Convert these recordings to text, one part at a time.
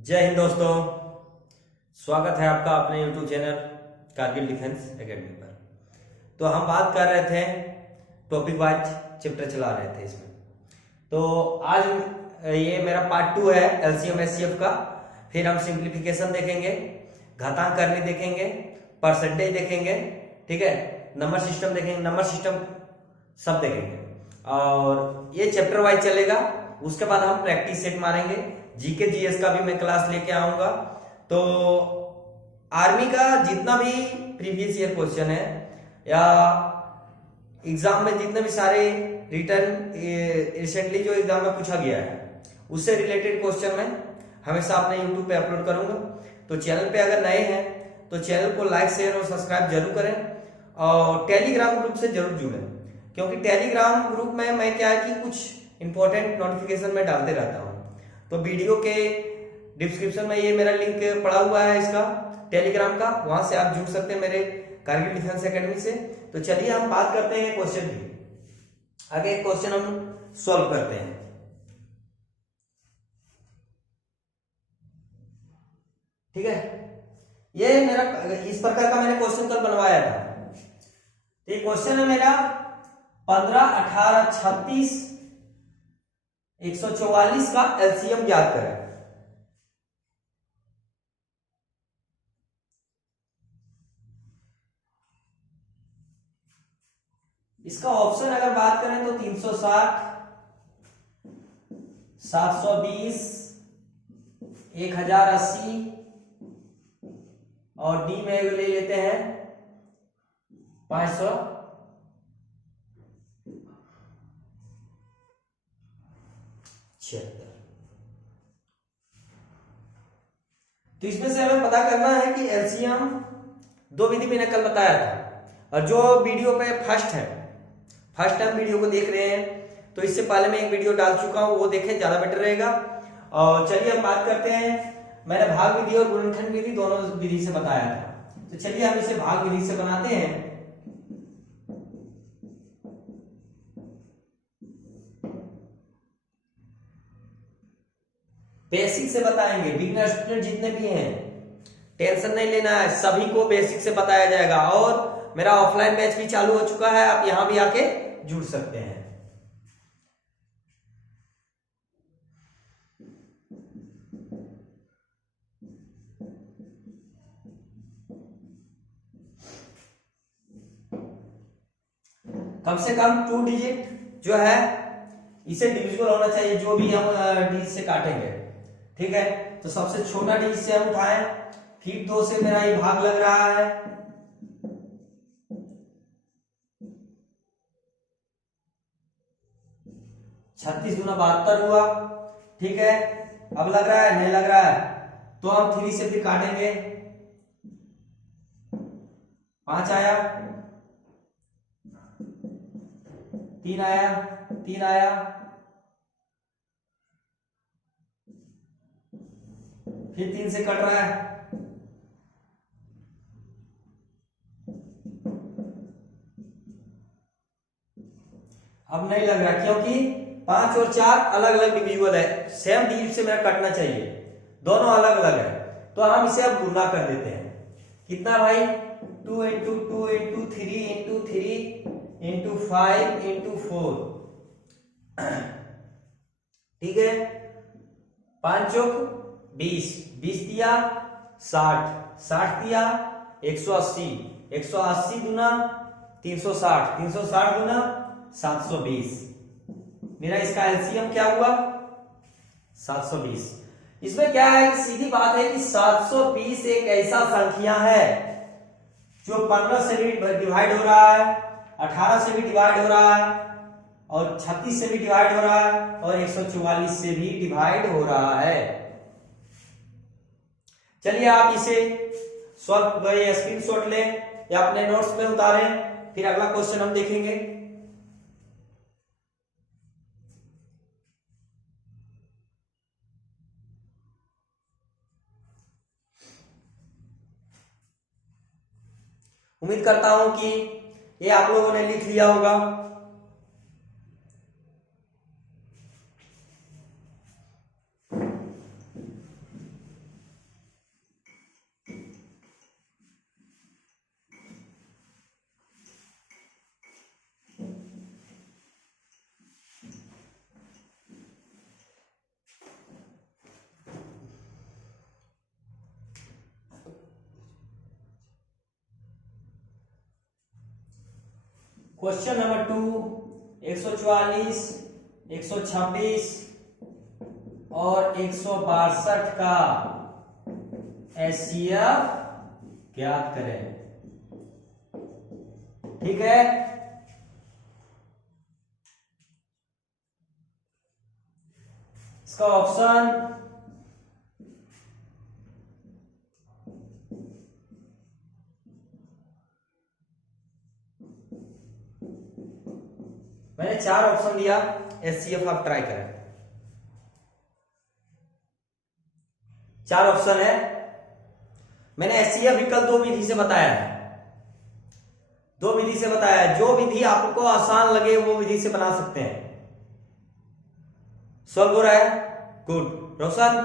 जय हिंद दोस्तों, स्वागत है आपका अपने YouTube channel Kargil defence academy पर। तो हम बात कर रहे थे टॉपिक वाइज, चैप्टर चला रहे थे इसमें। तो आज ये मेरा पार्ट 2 है एलसीएम एचसीएफ का। फिर हम सिंप्लीफिकेशन देखेंगे, घातांक करनी देखेंगे, परसेंटेज देखेंगे, ठीक है, नंबर सिस्टम देखेंगे, नंबर सिस्टम सब देखेंगे और ये चैप्टर वाइज चलेगा। उसके बाद हम प्रैक्टिस सेट मारेंगे। जीके जीएस का भी मैं क्लास लेके आऊंगा। तो आर्मी का जितना भी प्रीवियस ईयर क्वेश्चन है या एग्जाम में जितने भी सारे रिटर्न रिसेंटली जो एग्जाम में पूछा गया है उससे रिलेटेड क्वेश्चन मैं हमेशा अपने यूट्यूब पे अपलोड करूंगा। तो चैनल पे अगर नए हैं तो चैनल को लाइक शेयर और सब्सक्राइब जरूर करें और टेलीग्राम ग्रुप से जरूर जुड़ें, क्योंकि टेलीग्राम ग्रुप में मैं क्या है कि कुछ इंपॉर्टेंट नोटिफिकेशन में डालते रहता हूँ। तो वीडियो के डिस्क्रिप्शन में ये मेरा लिंक पड़ा हुआ है इसका टेलीग्राम का, वहां से आप जुड़ सकते हैं मेरे कारगिल डिफेंस एकेडमी से। तो चलिए हम बात करते हैं क्वेश्चन की। आगे क्वेश्चन हम सॉल्व करते हैं। ठीक है, ये मेरा इस प्रकार का मैंने क्वेश्चन कल बनवाया था। तो ये क्वेश्चन है मेरा 15, 18, 36, 144 का एलसीएम ज्ञात करें। इसका ऑप्शन अगर बात करें तो 360, 720, 1080 और डी में ले लेते हैं 500। तो इसमें से हमें पता करना है कि एलसीएम दो विधि मैंने कल बताया था। और जो वीडियो पे फर्स्ट टाइम वीडियो को देख रहे हैं तो इससे पहले मैं एक वीडियो डाल चुका हूं, वो देखें, ज्यादा बेटर रहेगा। और चलिए हम बात करते हैं। मैंने भाग विधि और गुणनखंड विधि दोनों विधि से बताया था। तो चलिए हम इसे भाग विधि से बनाते हैं। बेसिक से बताएंगे, बिगिनर स्टूडेंट जितने भी हैं टेंशन नहीं लेना है, सभी को बेसिक से बताया जाएगा। और मेरा ऑफलाइन बैच भी चालू हो चुका है, आप यहां भी आके जुड़ सकते हैं। कम से कम 2 डिजिट जो है इसे डिविजिबल होना चाहिए, जो भी हम डिजिट से काटेंगे। ठीक है, तो सबसे छोटा डिजिट से हम उठाएं, फिर 2 से मेरा ये भाग लग रहा है, 36 गुना 72 हुआ। ठीक है, अब लग रहा है, नहीं लग रहा है तो हम 3 से फिर काटेंगे, 5 आया, 3 आया, 3 आया, फिर 3 से कट रहा है, अब नहीं लग रहा क्योंकि 5 और 4 अलग अलग डिविजिबल है। सेम डिजिट से मेरा कटना चाहिए, दोनों अलग अलग है। तो हम इसे अब गुना कर देते हैं। कितना भाई, 2 into 2 into 3 into 3 into 5 into 4। ठीक है, 5 चौक 20, 20 दिया 60, 60 दिया 180, 180 गुना 360, 360 गुना 720। मेरा इसका एलसीएम क्या हुआ, 720। इसमें क्या है, सीधी बात है कि 720 एक ऐसा संख्या है जो 15 से भी डिवाइड हो रहा है, 18 से भी डिवाइड हो रहा है और 36 से भी डिवाइड हो रहा है और 144 से भी डिवाइड हो रहा है। चलिए आप इसे स्क्रीनशॉट लें या अपने नोट्स में उतारें, फिर अगला क्वेश्चन हम देखेंगे। उम्मीद करता हूं कि ये आप लोगों ने लिख लिया होगा। क्वेश्चन नंबर 2, 144, 126 और 162 का एचसीएफ ज्ञात करें। ठीक है, इसका ऑप्शन मैंने 4 ऑप्शन दिया, एचसीएफ आप ट्राई करें। 4 ऑप्शन है, मैंने एचसीएफ विकल्प 2 विधि से बताया है, 2 विधि से बताया है। जो विधि आपको आसान लगे वो विधि से बना सकते हैं। सॉल्व हो रहा है? गुड। रोशन,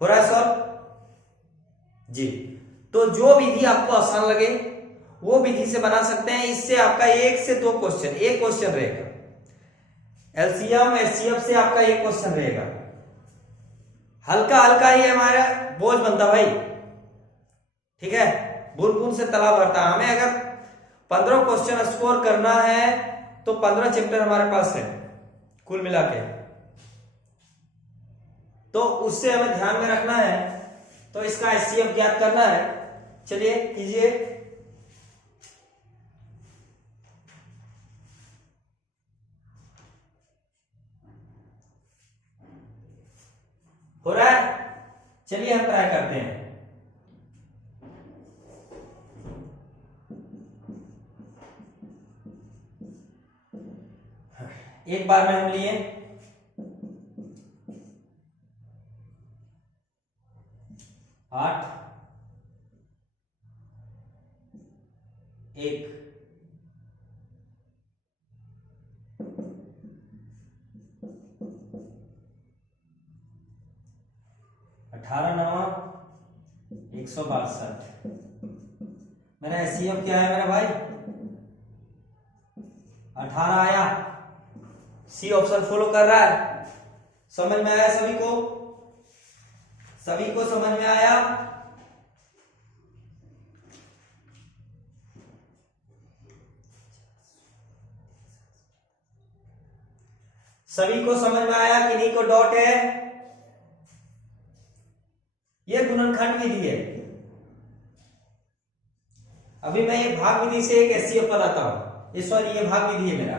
हो रहा है सॉल्व जी? तो जो विधि आपको आसान लगे वो विधि से बना सकते हैं। इससे आपका 1 से 2 क्वेश्चन, एक क्वेश्चन रहेगा। एलसीएम एचसीएफ से आपका एक क्वेश्चन रहेगा। हल्का हल्का ही हमारा बोझ बनता भाई। ठीक है, बूंद बूंद से तालाब भरता। हमें अगर 15 क्वेश्चन स्कोर करना है तो 15 चैप्टर हमारे पास है कुल मिला के, तो उससे हमें ध्यान में रखना है। तो इसका एचसीएफ ज्ञात करना है। चलिए कीजिए। हो रहा है? चलिए हम ट्राई करते हैं। एक बार में हम लिए 8, 1, 18 9 162। मेरा एचसीएफ क्या है मेरा भाई? 18 आया। सी ऑप्शन फॉलो कर रहा है। समझ में आया सभी को? सभी को समझ में आया? सभी को समझ में आया? किन्हीं को डॉट है? ये गुणनखंड विधि है। अभी मैं ये भाग विधि से एक एचसीएफ बनाता हूं। ये सॉरी, ये भाग विधि है मेरा।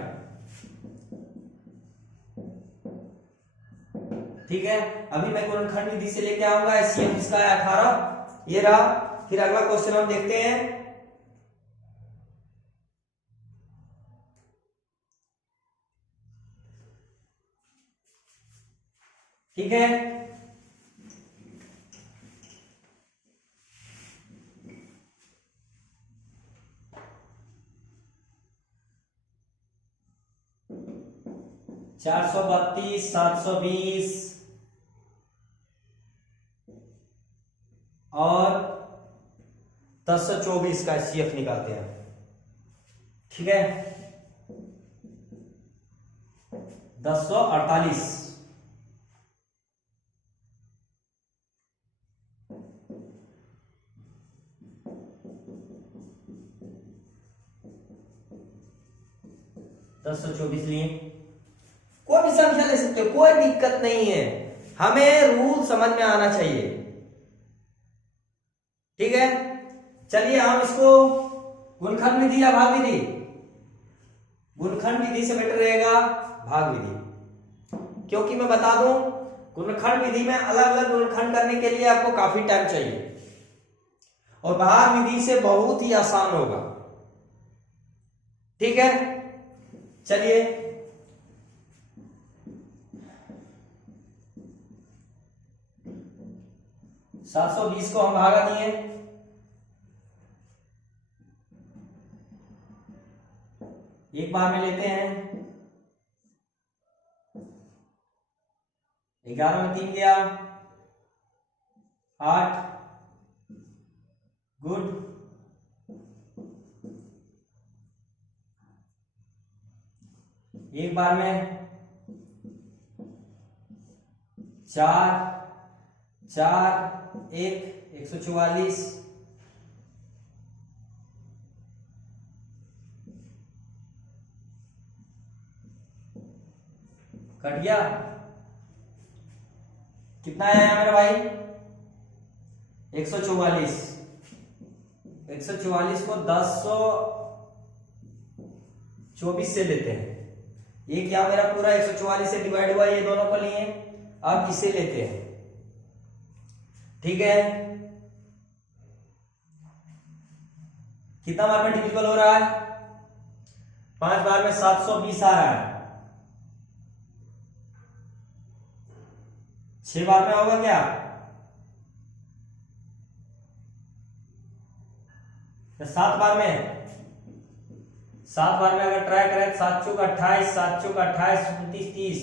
ठीक है, अभी मैं गुणनखंड विधि से लेके आऊंगा। एचसीएफ इसका है 18, ये रहा। फिर अगला क्वेश्चन हम देखते हैं। ठीक है, चार 432, 720 और 1024 का एचसीएफ निकालते हैं। ठीक है, 1048। दस 1024 लिए। कोई भी संख्या ले सकते हो, कोई दिक्कत नहीं है। हमें रूल समझ में आना चाहिए। ठीक है, चलिए हम इसको गुणनखंड विधि या भाग विधि? गुणनखंड विधि से बेटर रहेगा भाग विधि, क्योंकि मैं बता दूं गुणनखंड विधि में अलग अलग गुणनखंड करने के लिए आपको काफी टाइम चाहिए, और भाग विधि से बहुत ही आसान होगा। ठीक है, चलिए 720 को हम भागा दिए। एक बार में लेते हैं। 11 में 3 गया, 8, गुड। एक बार में 4, 4, 1, 144। कट गया। कितना आया मेरे भाई? 144। 144 को 1024 से लेते हैं। ये क्या मेरा पूरा 144 से डिवाइड हुआ, ये दोनों को लिए। अब इसे लेते हैं, ठीक है। कितना बार में डिविजिबल हो रहा है? 5 बार में 720 आ रहा है। 6 बार में होगा क्या? 7 बार में? 7 बार में अगर ट्राई करें, 7 चौक 28, 7 चौक 28, 29, 30,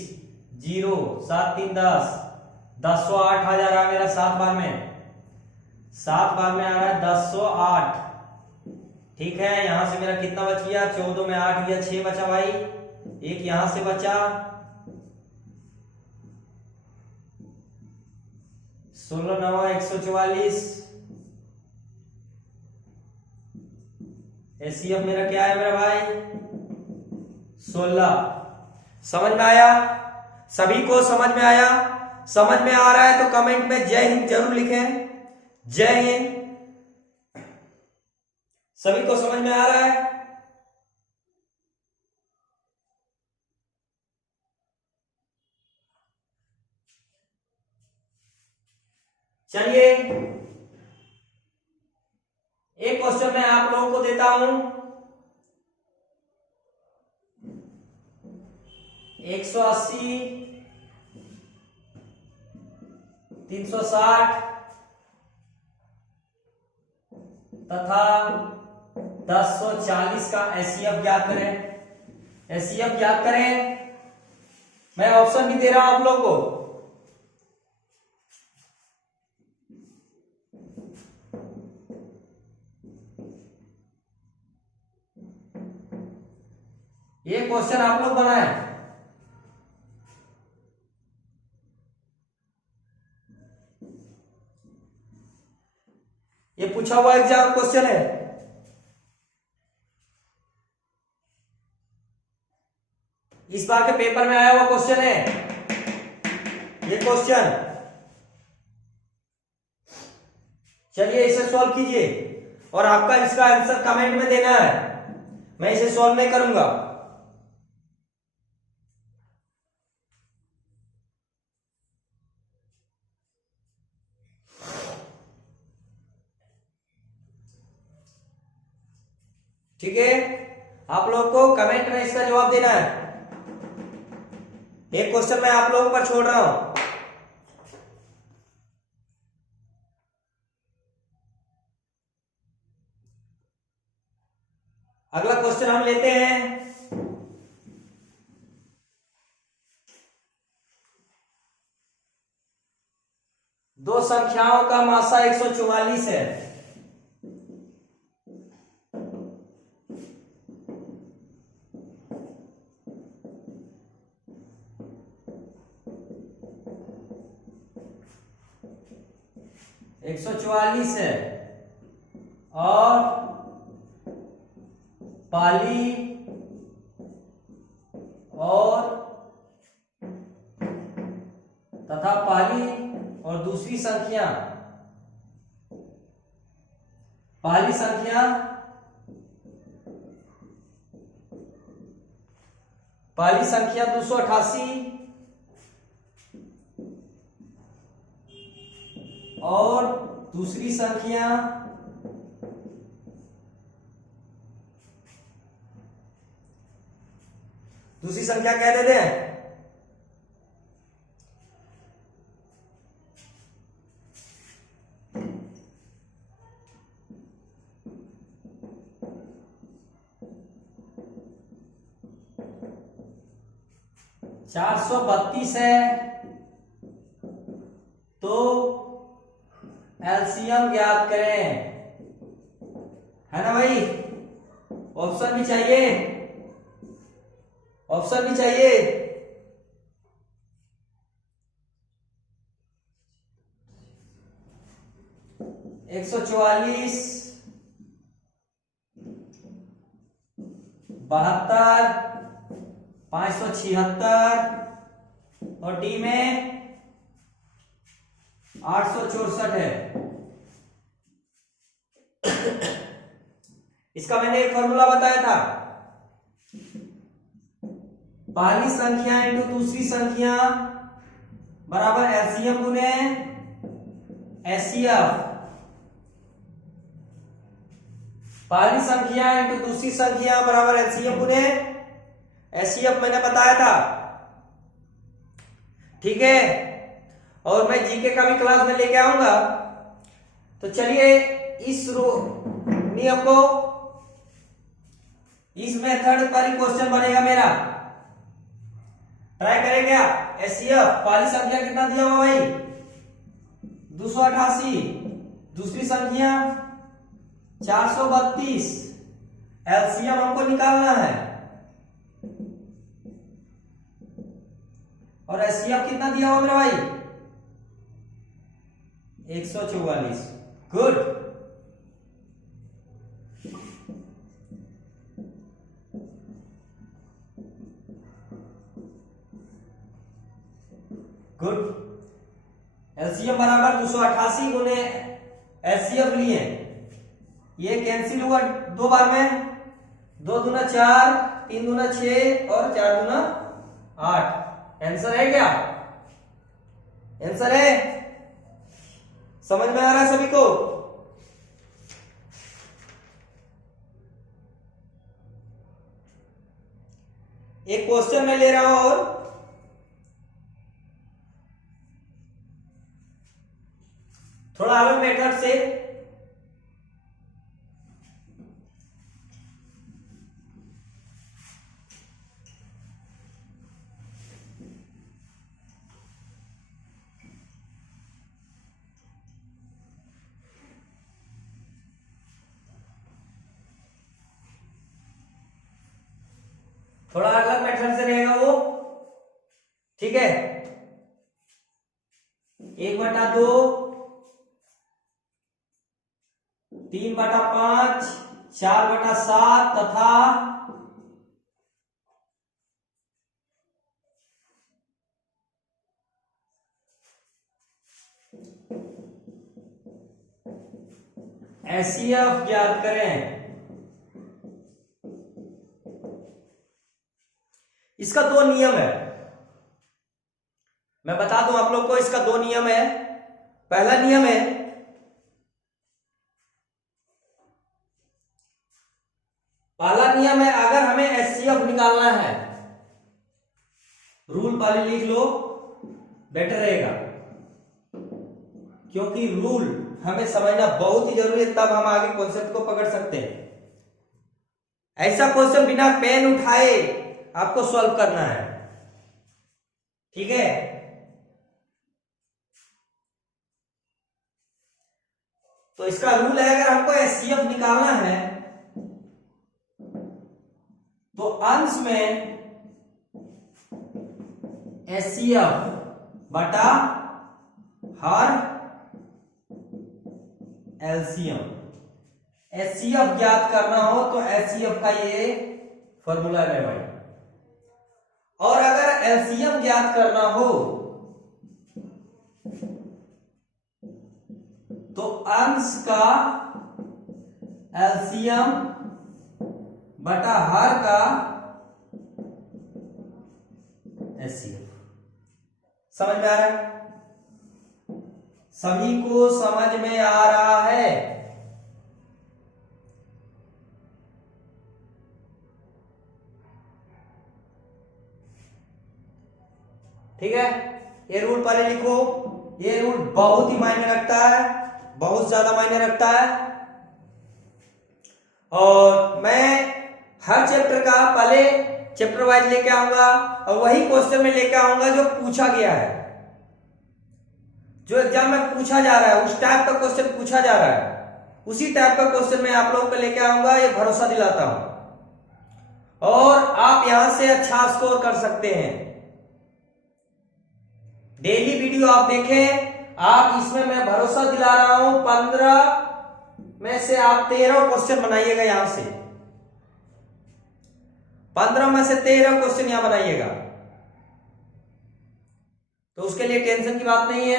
0, 7 3 10, 1008 आ जा रहा है मेरा 7 बार में। 7 बार में आ रहा है 1008, ठीक है। यहां से मेरा कितना बच गया? 14 में 8 गया, 6 बचा भाई। एक यहां से बचा, 16 9 144। एसीएफ मेरा क्या है मेरा भाई? 16। समझ में आया? सभी को समझ में आया? समझ में आ रहा है तो कमेंट में जय हिंद जरूर लिखें। जय हिंद। सभी को समझ में आ रहा है? चलिए एक क्वेश्चन मैं आप लोगों को देता हूं। 180, 360 तथा 1040 का एचसीएफ ज्ञात करें। एचसीएफ ज्ञात करें। मैं ऑप्शन भी दे रहा हूं आप लोगों को। ये क्वेश्चन आप लोग बनाए। ये पूछा हुआ एग्जाम क्वेश्चन है। इस बार के पेपर में आया हुआ क्वेश्चन है ये क्वेश्चन। चलिए इसे सॉल्व कीजिए और आपका इसका आंसर कमेंट में देना है। मैं इसे सॉल्व नहीं करूंगा। ठीक है, आप लोग को कमेंट में इसका जवाब देना है। एक क्वेश्चन मैं आप लोगों पर छोड़ रहा हूं। अगला क्वेश्चन हम लेते हैं। दो संख्याओं का मासा 144 है। एक 144 है और पाली और तथा पाली और दूसरी संख्या पाली संख्या 288 और दूसरी संख्या क्या देते हैं? चार 432 है तो एलसीएम ज्ञात करें, है ना भाई? ऑप्शन भी चाहिए, ऑप्शन भी चाहिए। एक 144, 72, 576 और डी में 864 है। इसका मैंने एक फॉर्मूला बताया था, पहली संख्या इंटू दूसरी संख्या बराबर एलसीएम गुने एचसीएफ। पहली संख्या इंटू दूसरी संख्या बराबर एलसीएम गुने एचसीएफ मैंने बताया था, ठीक है। और मैं जीके का भी क्लास में लेके आऊंगा। तो चलिए इस नियम को, इस मेथड पर ही क्वेश्चन बनेगा मेरा, ट्राई करें क्या। एचसीएफ पहली संख्या कितना दिया हुआ भाई 288, दूसरी संख्या 432, एलसीएम हमको निकालना है और एचसीएफ कितना दिया हुआ मेरा भाई 144। गुड। गुड। एलसीएम बराबर 288 गुने एचसीएफ लिए, ये कैंसिल हुआ दो बार में, 2 दूना 4, 3 दूना 6 और 4 दूना 8। आंसर है क्या? आंसर है? समझ में आ रहा है सभी को? एक क्वेश्चन मैं ले रहा हूं और थोड़ा अलग मेथड से। थोड़ा अलग मेथड से रहेगा वो, ठीक है। 1/2, 3/5, 4/7 तथा 80 ज्ञात करें। इसका 2 नियम है, मैं बता दूं आप लोग को। इसका 2 नियम है। पहला नियम है, अगर हमें एचसीएफ निकालना है, रूल पहले लिख लो, बेटर रहेगा, क्योंकि रूल हमें समझना बहुत ही जरूरी है, तब हम आगे कॉन्सेप्ट को पकड़ सकते हैं। ऐसा क्वेश्चन बिना पेन उठाए आपको सॉल्व करना है, ठीक है। तो इसका रूल है, अगर हमको एचसीएफ निकालना है तो अंश में एचसीएफ बटा हर एलसीएम। एचसीएफ ज्ञात करना हो तो एचसीएफ का ये फॉर्मूला है भाई। और अगर एलसीएम ज्ञात करना हो तो अंश का एलसीएम बटा हर का एचसीएफ। समझ में आ रहा है? सभी को समझ में आ रहा है? ठीक है, ये रूल पहले लिखो। ये रूल बहुत ही मायने रखता है, बहुत ज्यादा मायने रखता है। और मैं हर चैप्टर का पहले चैप्टर वाइज लेके आऊंगा और वही क्वेश्चन में लेके आऊंगा जो पूछा गया है, जो एग्जाम में पूछा जा रहा है, उस टाइप का क्वेश्चन पूछा जा रहा है, उसी टाइप का क्वेश्चन मैं आप लोगों को लेके आऊंगा, ये भरोसा दिलाता हूं। और आप यहां से अच्छा स्कोर कर सकते हैं। डेली वीडियो आप देखें, आप इसमें मैं भरोसा दिला रहा हूं 15 में से आप 13 क्वेश्चन बनाइएगा। यहां से 15 में से 13 क्वेश्चन यहां बनाइएगा। तो उसके लिए टेंशन की बात नहीं है,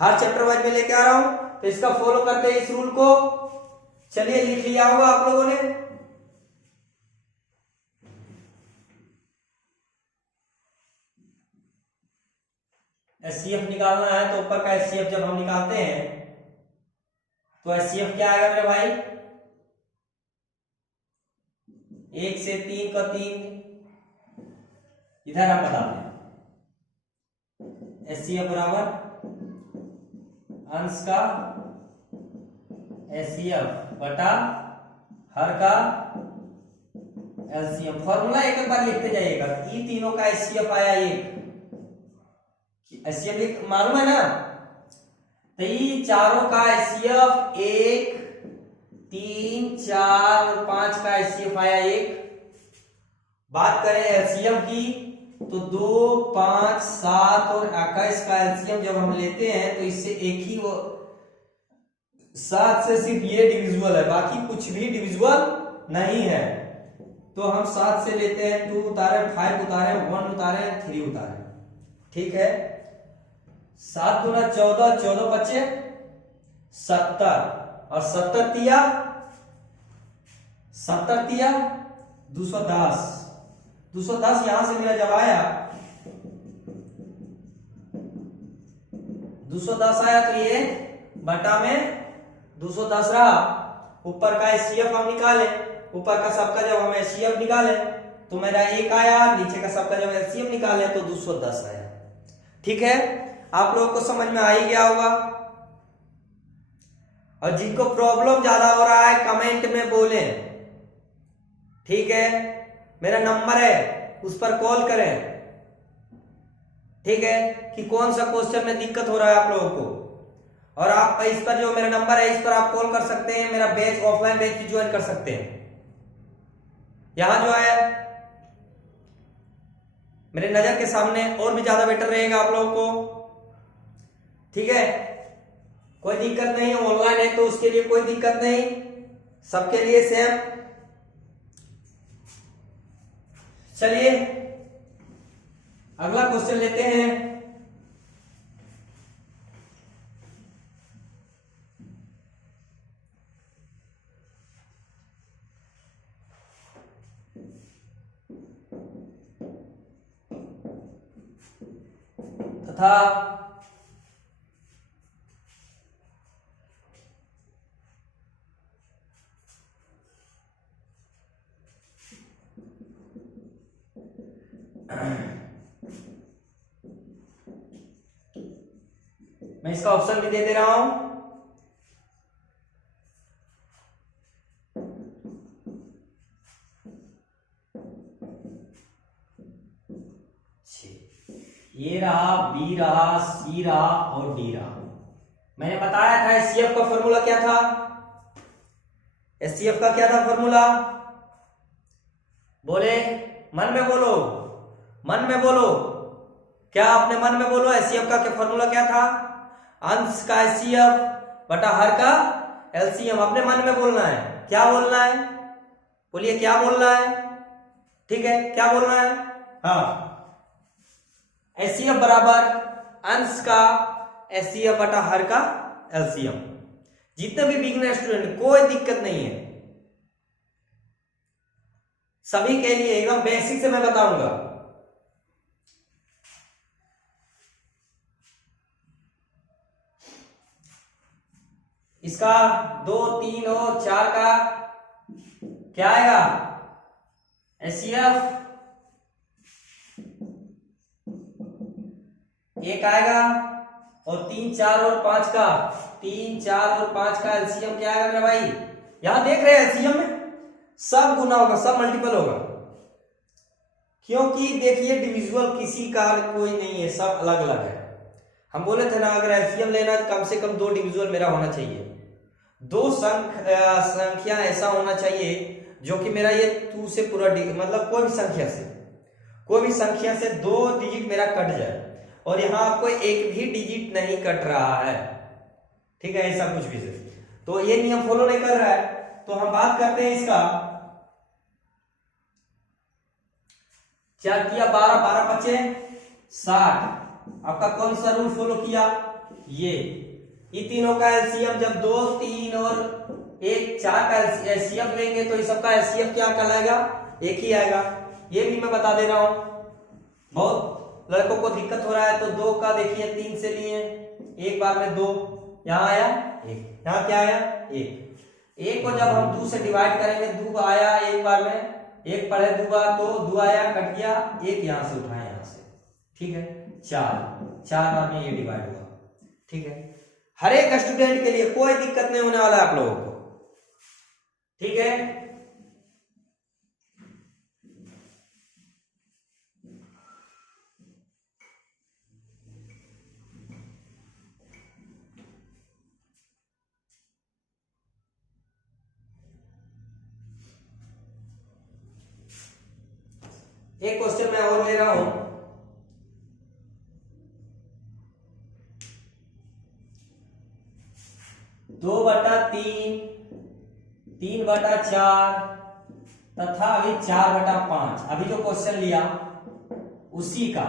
हर चैप्टर वाइज में लेके आ रहा हूं। तो इसका फॉलो करते हैं इस रूल को। चलिए लिख लिया होगा आप लोगों ने। एचसीएफ निकालना है तो ऊपर का एचसीएफ जब हम निकालते हैं तो एचसीएफ क्या आएगा मेरे भाई, 1 से 3 का 3, इधर हम बताते हैं एचसीएफ बराबर अंश का एचसीएफ बटा हर का एलसीएम। फॉर्मूला एक बार लिखते जाइएगा। ई तीनों का एचसीएफ आया 1, एचसीएफ मालूम है ना, तो ये चारों का एचसीएफ 1, 3, 4 और 5 का एचसीएफ आया 1। बात करें एलसीएम की तो 2, 5, 7 और 21 का एलसीएम जब हम लेते हैं तो इससे एक ही वो 7 से सिर्फ ये डिविजिबल है, बाकी कुछ भी डिविजिबल नहीं है। तो हम 7 से लेते हैं, 2 उतारे, 5 उतारे, 1 उतारे, 3 उतारे, ठीक है। 7 दूना 14, 14 बचे 70 और 70 तिया 210। 210 यहां से मेरा जब आया 210 आया तो ये बटा में 210 रहा। ऊपर का एचसीएफ हम निकाले, ऊपर का सबका जब हम एचसीएफ निकाले तो मेरा 1 आया, नीचे का सबका जब एचसीएफ निकाले तो 210 आया। ठीक है, आप लोगों को समझ में आ ही गया होगा। और जिनको प्रॉब्लम ज्यादा हो रहा है कमेंट में बोलें, ठीक है। मेरा नंबर है उस पर कॉल करें, ठीक है, कि कौन सा क्वेश्चन में दिक्कत हो रहा है आप लोगों को। और आप इस पर जो मेरा नंबर है इस पर आप कॉल कर सकते हैं, मेरा बैच ऑफलाइन बैच भी ज्वाइन कर सकते हैं। यहां जो है मेरे नजर के सामने और भी ज्यादा बेटर रहेगा आप लोगों को, ठीक है। कोई दिक्कत नहीं, ऑनलाइन है तो उसके लिए कोई दिक्कत नहीं, सबके लिए सेम। चलिए अगला क्वेश्चन लेते हैं। तथा मैं इसका ऑप्शन भी दे रहा हूं। ये रहा, बी रहा, सी रहा और डी रहा। मैंने बताया था एचसीएफ का फॉर्मूला क्या था, एचसीएफ का क्या था फॉर्मूला, बोले मन में बोलो, मन में बोलो, क्या आपने मन में बोलो एचसीएफ का क्या फॉर्मूला क्या था, अंश का एचसीएफ बटा हर का एलसीएम। अपने मन में बोलना है, क्या बोलना है, बोलिए क्या बोलना है, ठीक है, क्या बोलना है। हाँ, एचसीएफ बराबर अंश का एचसीएफ बटा हर का एलसीएम। जितने भी बिगिनर स्टूडेंट कोई दिक्कत नहीं है, सभी के लिए एकदम बेसिक से मैं बताऊंगा। इसका 2, 3 और 4 का क्या आएगा एचसीएफ 1 आएगा, और 3, 4 और 5 का 3, 4 और 5 का एलसीएम क्या आएगा मेरा भाई। यहां देख रहे हैं एलसीएम में सब गुना होगा, सब मल्टीपल होगा, क्योंकि देखिए डिविजिबल किसी का कोई नहीं है, सब अलग अलग है। हम बोले थे ना अगर एलसीएम लेना कम से कम 2 डिविजिबल मेरा होना चाहिए, 2 संख्या ऐसा होना चाहिए जो कि मेरा ये 2 से पूरा मतलब कोई भी संख्या से 2 डिजिट मेरा कट जाए, और यहां आपको एक भी डिजिट नहीं कट रहा है, ठीक है, ऐसा कुछ भी से तो ये नियम फॉलो नहीं कर रहा है। तो हम बात करते हैं इसका, 4 किया 12, 12 बचे 60, आपका कौन सा रूल फॉलो किया, ये तीनों का एलसीएम, जब 2, 3 और 1, 4 का एलसीएम लेंगे तो इस सबका एलसीएम क्या कहलाएगा, एक ही आएगा। ये भी मैं बता दे रहा हूं, बहुत लड़कों को दिक्कत हो रहा है। तो 2 का देखिए 3 से लिए, एक बार में 2, यहाँ आया 1, यहाँ क्या आया 1 को जब हम 2 से डिवाइड करेंगे, 2 आया एक बार में, 1 पढ़े 2 बार तो 2 आया, कट गया, 1 यहां से उठाए यहां से, ठीक है, 4 बार में ये डिवाइड हुआ, ठीक है। हर एक स्टूडेंट के लिए कोई दिक्कत नहीं होने वाला है आप लोगों को, ठीक है। एक क्वेश्चन मैं और ले रहा हूं, दो बटा 3, 3/4 तथा अभी 4/5, अभी जो क्वेश्चन लिया उसी का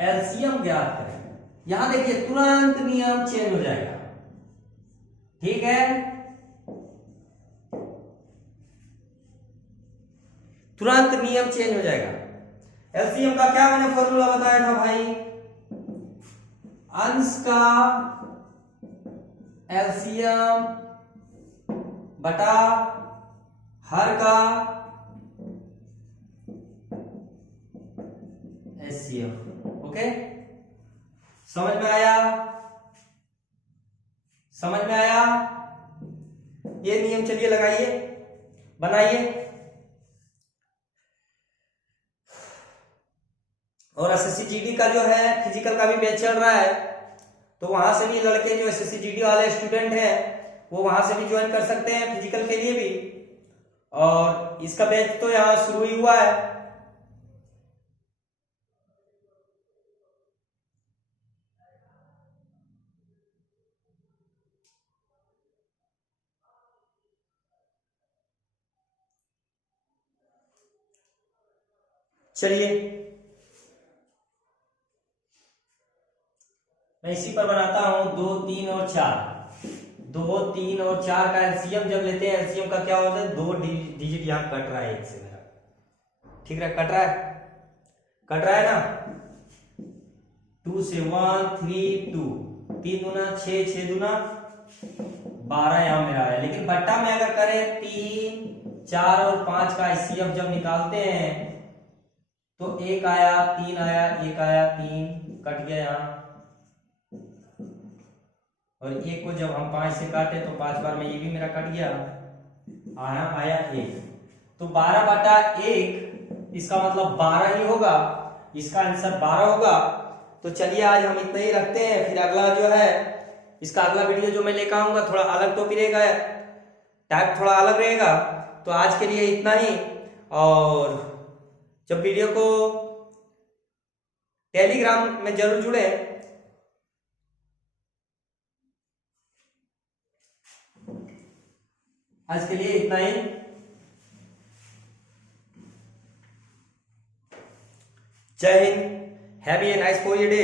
एलसीएम ज्ञात करें। यहां देखिए तुरंत नियम चेंज हो जाएगा, ठीक है, तुरंत नियम चेंज हो जाएगा। एलसीएम का क्या मैंने फॉर्मूला बताया था भाई, अंश का एलसीएम बटा हर का एलसीएम, ओके, समझ में आया, समझ में आया। ये नियम चलिए लगाइए, बनाइए। और एसएससी जीडी का जो है फिजिकल का भी बैच चल रहा है, तो वहां से भी लड़के जो एसएससी जीडी वाले स्टूडेंट हैं वो वहां से भी ज्वाइन कर सकते हैं फिजिकल के लिए भी। और इसका बैच तो यहाँ शुरू ही हुआ है। चलिए मैं इसी पर बनाता हूं, 2, 3 और 4, 2, 3 और 4 का एलसीएम जब लेते हैं, एलसीएम का क्या होता है, 2 डिजिट यहां कट रहा है एक से मेरा, ठीक है, कट रहा है ना, 2 से 1, 3, 2, 3 दूना 6, 6 दूना 12 यहां मेरा है। लेकिन बट्टा में अगर करें 3, 4 और 5 का एलसीएम जब निकालते हैं तो 1 आया, 3 आया, 1 आया, 3 कट गया यहाँ, और 1 को जब हम 5 से काटे तो 5 बार में ये भी मेरा कट गया, आया 1, तो 12/1 इसका मतलब 12 ही होगा, इसका आंसर 12 होगा। तो चलिए आज हम इतना ही रखते हैं, फिर अगला जो है इसका अगला वीडियो जो मैं लेकर आऊंगा थोड़ा अलग टॉपिक रहेगा, टाइप थोड़ा अलग रहेगा। तो आज के लिए इतना ही, और जब वीडियो को टेलीग्राम में जरूर जुड़े। आज के लिए इतना ही, जय Hind, have a nice 4 day.